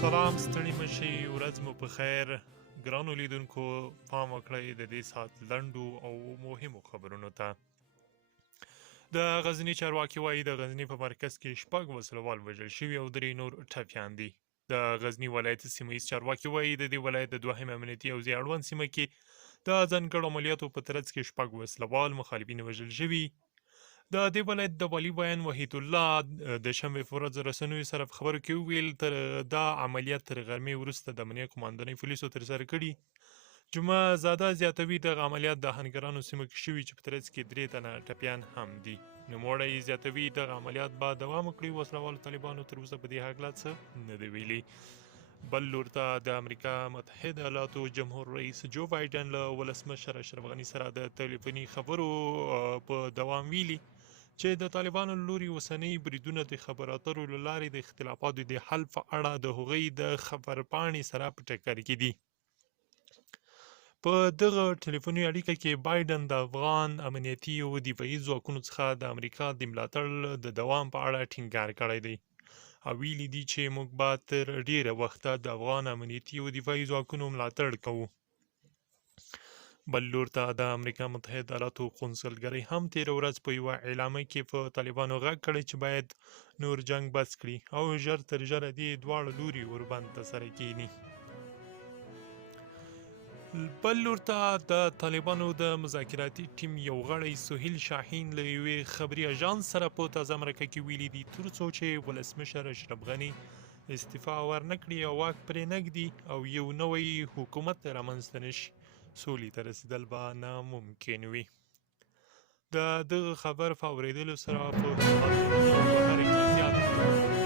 سلام ستړي مشي ورځ مو په خیر ګرانو لیدونکو پام وکړئ د دې ساعت لنډو او مهمو خبرونو ته د غزني چارواکي وایي د غزني په مرکز کې شپږ وسلوال وژل شوي او درې نور ټپیان دي د غزني ولایت سیمه ییز چارواکي وایي د دې ولایت د دوهم امنیتي او اړوند سیمه کې د ځانګړو عملیاتو په ترڅ کې شپږ وسلوال مخالفین وژل شوي د دې ولایت د والي بیان وحید الله د شنبې په ورځ رسنیو سره په خبرو کې وویل دا عملیات تر غرمې وروسته د امنیه قماندانۍ پولیسو ترسره کړي جمعه زاده زیاتوي دغه عملیات د هنګرانو سیمه کې شوي چې په ترڅ کې درې تنه ټپیان هم دي نوموړی زیاتوي دغه عملیات به دوام وکړي وسلوالو طالبانو تر اوسه په دې هکله څه نه دي ویلي بل لور ته د امریکا متحده ایالاتو جمهور رئیس جو بایډن له ولسمشر اشرف غني سره د تلیفوني خبرو په دوام ویلي چې د طالبانو له لوري اوسنۍ بریدونه د خبرو اترو له لارې د اختلافاتو د حل په اړه د هغوی د خبرپاڼې سره په ټکر کې دي په دغه ټلیفوني اړیکه کې بایډن د افغان امنیتي او دفاعي ځواکونو څخه د امریکا د ملاتړ د دوام په اړه ټینګار کړی دی او ویلي دي چې موږ به تر ډیره وخته د افغان امنیتي او دفاعي ځواکونو ملاتړ کوو بل لور ته د امریکا متحده ایالاتو قونسلګرۍ هم تېره ورځ په یوه اعلامیه کې په طالبانو غږ کړی چې باید نور جنګ بس کړي او ژر تر ژره دې دواړه لوري ورباندې سره کینی بل لور ته د طالبانو د مذاکراتي ټیم یو غړی سهیل شاهین له یوې خبري اژانس سره په تازه مرکه کې ویلي دي تر څو چې ولسمشر اشرف غني استعفا ورنکړي او واک پرې نږدي او یو نوی حکومت رامنځته نشي سولې ته رسیدل به ناممکن وي د دغه خبر په اورېدلو سره په هیواد کې زیات